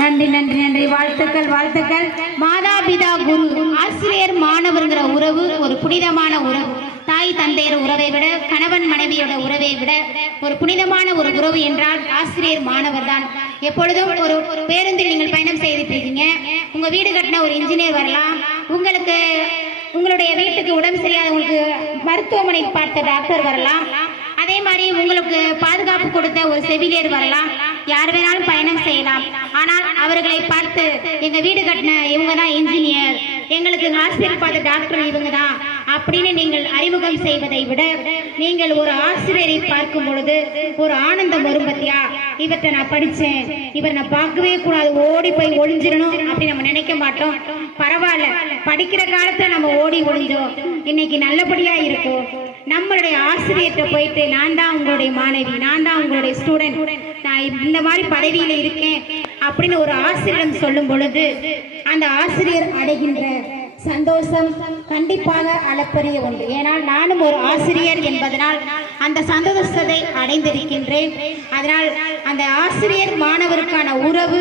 நன்றி நன்றி நன்றி. வாழ்த்துக்கள் வாழ்த்துக்கள். மாதா பிதா குரு ஆசிரியர் மாணவர்ங்கிற உறவு ஒரு புனிதமான உறவு. தாய் தந்தையர் உறவை விட, கணவன் மனைவியோட உறவை விட ஒரு புனிதமான ஒரு உறவு என்றால் ஆசிரியர் மாணவர் தான். எப்பொழுதும் ஒரு பேருந்தில் நீங்கள் பயணம் செய்துட்டு இருக்கீங்க. உங்க வீடு கட்டின ஒரு இன்ஜினியர் வரலாம், உங்களுக்கு உங்களுடைய வீட்டுக்கு உடம்பு சரியாதவங்களுக்கு மருத்துவமனை பார்த்த டாக்டர் வரலாம், அதே மாதிரி உங்களுக்கு பாதுகாப்பு கொடுத்த ஒரு செவிலியர் வரலாம், யார் வேணாலும் பயணம் செய்யலாம். ஆனால் அவர்களை பார்த்து எங்க வீடு கட்டின இவங்க தான் இன்ஜினியர், எங்களுக்கு ஹாஸ்பிட்டல் பார்த்த டாக்டர் இவங்க தான் அப்படின்னு நீங்கள் அறிமுகம் செய்வதை விட, நீங்கள் ஒரு ஆசிரியரை பார்க்கும் பொழுது ஒரு ஆனந்தம் வரும். பத்தியா, இவர்கிட்ட நான் படித்தேன், இவர் நான் பார்க்கவே கூடாது, ஓடி போய் ஒளிஞ்சிடணும் அப்படி நம்ம நினைக்க மாட்டோம். பரவாயில்ல, படிக்கிற காலத்துல நம்ம ஓடி ஒளிஞ்சோம், இன்னைக்கு நல்லபடியா இருக்கும். நம்மளுடைய ஆசிரியர்கிட்ட போயிட்டு நான் தான் உங்களுடைய மாணவி, நான் தான் உங்களுடைய ஸ்டூடெண்ட், நான் இந்த மாதிரி பதவியில இருக்கேன் அப்படின்னு ஒரு ஆசிரியரிடம் சொல்லும் பொழுது அந்த ஆசிரியர் அடைகின்ற சந்தோஷம் கண்டிப்பாக அளப்பரிய ஒன்று. ஏனால் நானும் ஒரு ஆசிரியர் என்பதனால் அந்த சந்தோஷத்தை அடைந்திருக்கின்றேன். அதனால் அந்த ஆசிரியர் மாணவருக்கான உறவு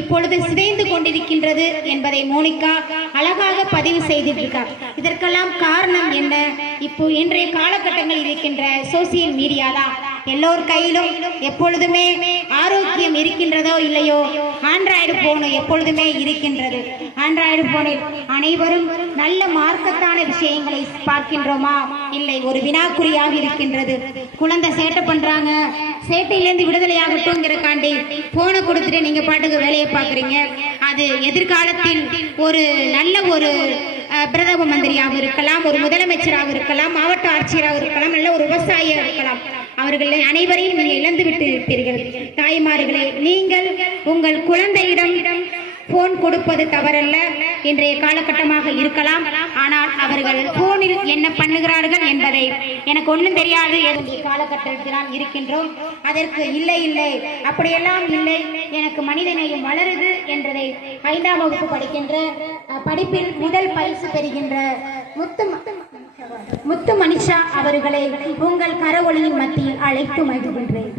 இப்பொழுது சிதைந்து கொண்டிருக்கின்றது என்பதை மோனிகா அழகாக பதிவு செய்திருக்கார். இதற்கெல்லாம் காரணம் என்ன? இப்போ இன்றைய காலகட்டங்களில் இருக்கின்ற சோசியல் மீடியா தான். எல்லோர் கையிலும் எப்பொழுதுமே ஆரோக்கியம் இருக்கின்றதோ இல்லையோ ஆண்ட்ராய்டு போன் எப்பொழுதுமே இருக்கின்றது. ஆண்ட்ராய்டு போனில் அனைவரும் நல்ல மார்க்கத்தான விஷயங்களை பார்க்கின்றோமா? இல்லை, ஒரு வினாக்குறியாக இருக்கின்றது. குழந்தை சேட்டை பண்றாங்க, சேட்டையிலேருந்து விடுதலையாகட்டும்ங்கிறக்காண்டி போனை கொடுத்துட்டு நீங்க பாட்டுக்கு வேலையை பார்க்குறீங்க. அது எதிர்காலத்தில் ஒரு நல்ல ஒரு பிரதம மந்திரியாக இருக்கலாம், ஒரு முதலமைச்சராக இருக்கலாம், மாவட்ட ஆட்சியராக இருக்கலாம், நல்ல ஒரு விவசாயியாக இருக்கலாம். அவர்களை அனைவரையும் நீங்கள் இழந்து விட்டு இருப்பீர்கள். தாய்மார்களே, நீங்கள் உங்கள் குழந்தையிடம் போன் கொடுப்பது தவறல்ல, இன்றைய காலகட்டமாக இருக்கலாம். ஆனால் அவர்கள் போனில் என்ன பண்ணுகிறார்கள் என்பதை எனக்கு ஒன்றும் தெரியாது, காலகட்டத்தில் தான் இருக்கின்றோம். அதற்கு இல்லை இல்லை அப்படியெல்லாம் இல்லை, எனக்கு மனிதநேயம் வளருது என்றதை 5ஆம் வகுப்பு படிக்கின்ற படிப்பில் முதல் பரிசு பெறுகின்ற முத்து மனிஷா அவர்களை உங்கள் கரவொலியின் மத்தியில் அழைத்து மகிழ்கின்றேன்.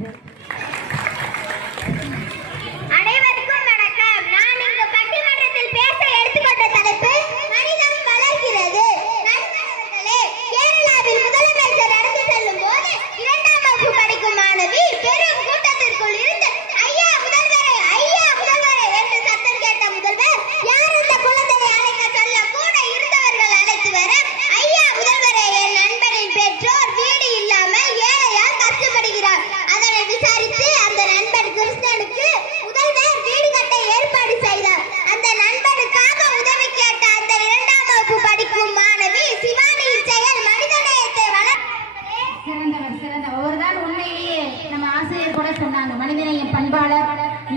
மனிதநேயம் பண்பாளர்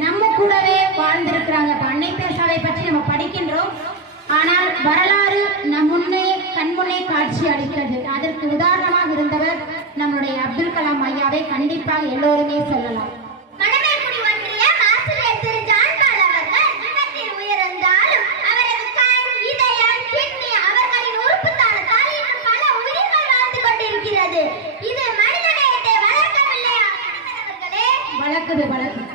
நம்ம கூடவே வாழ்ந்திருக்கிறாங்க. அன்னை தெரசாவை பற்றி நம்ம படிக்கின்றோம், ஆனால் வரலாறு நம் முன்னே கண்முன்னே காட்சி அளிக்கிறது. அதற்கு உதாரணமாக இருந்தவர் நம்முடைய அப்துல் கலாம் ஐயாவை கண்டிப்பாக எல்லோருமே சொல்லலாம். வளர்க்குது வளர்க்குது.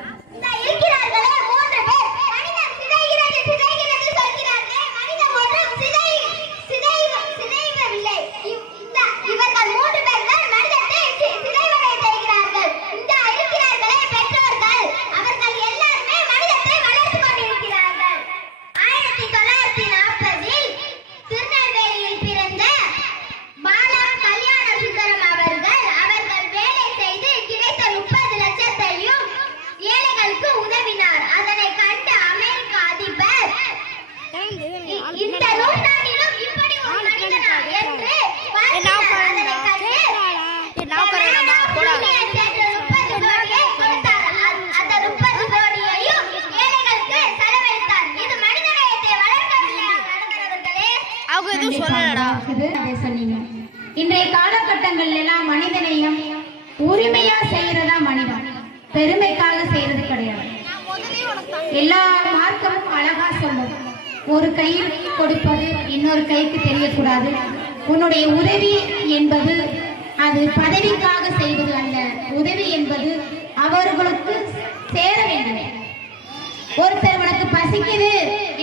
இன்றைய காலகட்டங்கள் எல்லாம் மனிதனையும் உரிமையா செய்யறதா மனிதன், பெருமைக்காக செய்யறது கிடையாது. எல்லா மார்க்கமும் அழகா சொல்லும், ஒரு கையில் கொடுப்பது இன்னொரு கைக்கு தெரியக்கூடாது. உன்னுடைய உதவி என்பது அது பதவிக்காக செய்வது அல்ல, உதவி என்பது அவர்களுக்கு சேர வேண்டும். ஒருத்தர் உனக்கு பசிக்குது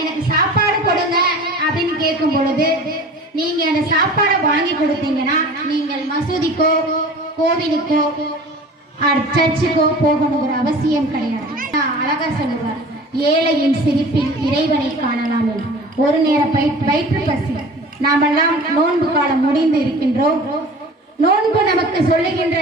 எனக்கு சாப்பாடு கொடுங்க அப்படின்னு கேட்கும் பொழுது நீங்க அந்த சாப்பாடை வாங்கி கொடுத்தீங்கன்னா நீங்கள் மசூதிக்கோ கோவிலுக்கோ சர்ச்சுக்கோ போகணுங்கிற அவசியம் கிடையாது. அழகா சொல்லுவார், ஏழையின் சிரிப்பில் இறைவனை காணலாம். ஒரு நேர வயிற்று பசி. நாமெல்லாம் நோன்பு காலம் முடிந்து இருக்கின்றோம். நோன்பு நமக்கு சொல்லுகின்ற